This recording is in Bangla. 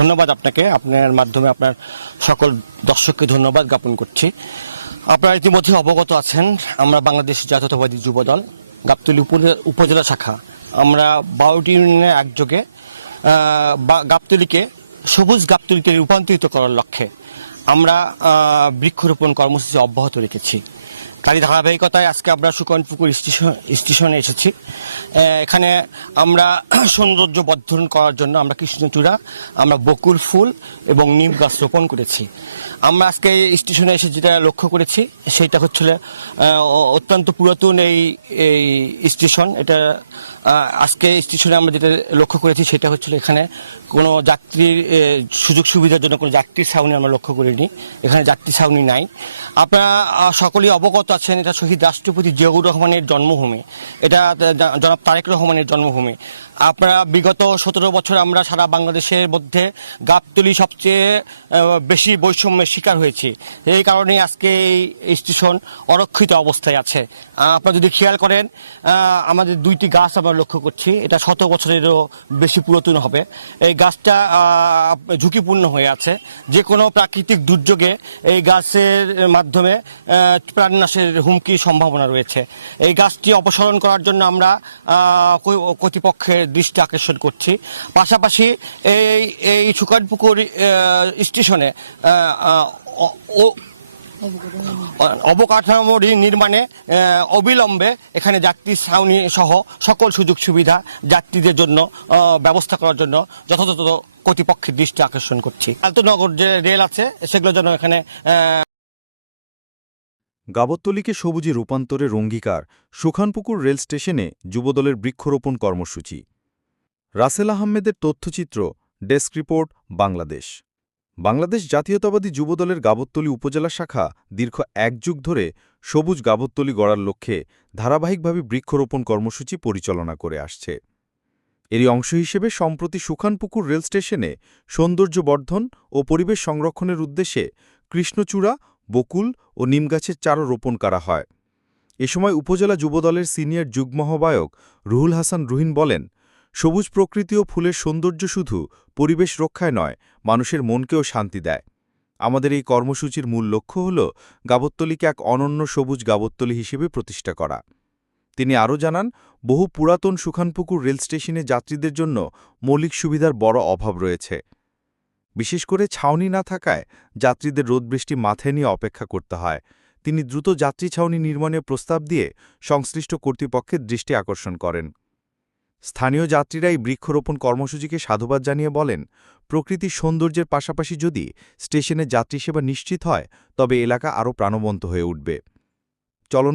ধন্যবাদ আপনাকে, আপনার মাধ্যমে আপনার সকল দর্শককে ধন্যবাদ জ্ঞাপন করছি। আপনারা ইতিমধ্যে অবগত আছেন, আমরা বাংলাদেশ জাতীয়তাবাদী যুবদল গাবতলী উপজেলা শাখা আমরা 12টি ইউনিয়নে একযোগে গাবতলীকে সবুজ গাবতলীতে রূপান্তরিত করার লক্ষ্যে আমরা বৃক্ষরোপণ কর্মসূচি অব্যাহত রেখেছি। তারই ধারাবাহিকতায় আজকে আমরা সুকনপুকুর স্টেশনে এসেছি। এখানে আমরা সৌন্দর্য বর্ধন করার জন্য আমরা কৃষ্ণচূড়া, আমরা বকুল ফুল এবং নিম গাছ রোপণ করেছি। আমরা আজকে এই স্টেশনে এসে যেটা লক্ষ্য করেছি সেটা হচ্ছে অত্যন্ত পুরাতন এই স্টেশন। এটা আজকে স্টেশনে আমরা যেটা লক্ষ্য করেছি সেটা হচ্ছিল এখানে কোনো যাত্রীর সুযোগ সুবিধার জন্য কোনো যাত্রী ছাউনি আমরা লক্ষ্য করিনি। এখানে যাত্রী ছাউনি নাই। আপনারা সকলেই অবগত আছেন, এটা শহীদ রাষ্ট্রপতি জিয়াউর রহমানের জন্মভূমি, এটা জনাব তারেক রহমানের জন্মভূমি। আপনারা বিগত 17 বছর আমরা সারা বাংলাদেশের মধ্যে গাবতলী সবচেয়ে বেশি বৈষম্যের শিকার হয়েছি। এই কারণে আজকে এই স্টেশন অরক্ষিত অবস্থায় আছে। আপনারা যদি খেয়াল করেন, আমাদের 2টি গাছ আমরা লক্ষ্য করছি, এটা 100 বছরেরও বেশি পুরাতন হবে। এই গাছটা ঝুঁকিপূর্ণ হয়ে আছে। যে কোনো প্রাকৃতিক দুর্যোগে এই গাছের মাধ্যমে প্রাণনাশের হুমকির সম্ভাবনা রয়েছে। এই গাছটি অপসারণ করার জন্য আমরা কর্তৃপক্ষের দৃষ্টি আকর্ষণ করছি। পাশাপাশি এই সুকানপুকুর স্টেশনে অবকাঠামো নির্মাণে অবিলম্বে এখানে যাত্রী ছাউনি সহ সকল সুযোগ সুবিধা যাত্রীদের জন্য ব্যবস্থা করার জন্য যথাযথ কর্তৃপক্ষের দৃষ্টি আকর্ষণ করছি। আলতনগর যে রেল আছে সেগুলোর জন্য এখানে গাবতলীকে সবুজে রূপান্তরের অঙ্গীকার সুখানপুকুর রেল স্টেশনে যুবদলের বৃক্ষরোপণ কর্মসূচি। রাসেল আহমেদের তথ্যচিত্র, ডেস্ক রিপোর্ট, বাংলাদেশ। বাংলাদেশ জাতীয়তাবাদী যুবদলের গাবতলী উপজেলা শাখা দীর্ঘ 1 যুগ ধরে সবুজ গাবতলী গড়ার লক্ষ্যে ধারাবাহিকভাবে বৃক্ষরোপণ কর্মসূচি পরিচালনা করে আসছে। এরই অংশ হিসেবে সম্প্রতি সুখানপুকুর রেল স্টেশনে সৌন্দর্য বর্ধন ও পরিবেশ সংরক্ষণের উদ্দেশ্যে কৃষ্ণচূড়া, বকুল ও নিমগাছের চারা রোপণ করা হয়। এ সময় উপজেলা যুবদলের সিনিয়র যুগ্ম আহ্বায়ক রুহুল হাসান রুহিন বলেন, সবুজ প্রকৃতি ও ফুলের সৌন্দর্য শুধু পরিবেশ রক্ষায় নয়, মানুষের মনকেও শান্তি দেয়। আমাদের এই কর্মসূচির মূল লক্ষ্য হল গাবতলীকে এক অনন্য সবুজ গাবতলী হিসেবে প্রতিষ্ঠা করা। তিনি আরও জানান, বহু পুরাতন সুখানপুকুর রেল স্টেশনে যাত্রীদের জন্য মৌলিক সুবিধার বড় অভাব রয়েছে। বিশেষ করে ছাউনি না থাকায় যাত্রীদের রোদবৃষ্টি মাথায় নিয়ে অপেক্ষা করতে হয়। তিনি দ্রুত যাত্রী ছাউনি নির্মাণের প্রস্তাব দিয়ে সংশ্লিষ্ট কর্তৃপক্ষের দৃষ্টি আকর্ষণ করেন। স্থানীয় যাত্রীরা এই বৃক্ষরোপণ কর্মসূচিকে সাধুবাদ জানিয়ে বলেন, প্রকৃতির সৌন্দর্যের পাশাপাশি যদি স্টেশনে যাত্রী সেবা নিশ্চিত হয় তবে এলাকা আরও প্রাণবন্ত হয়ে উঠবে। চলন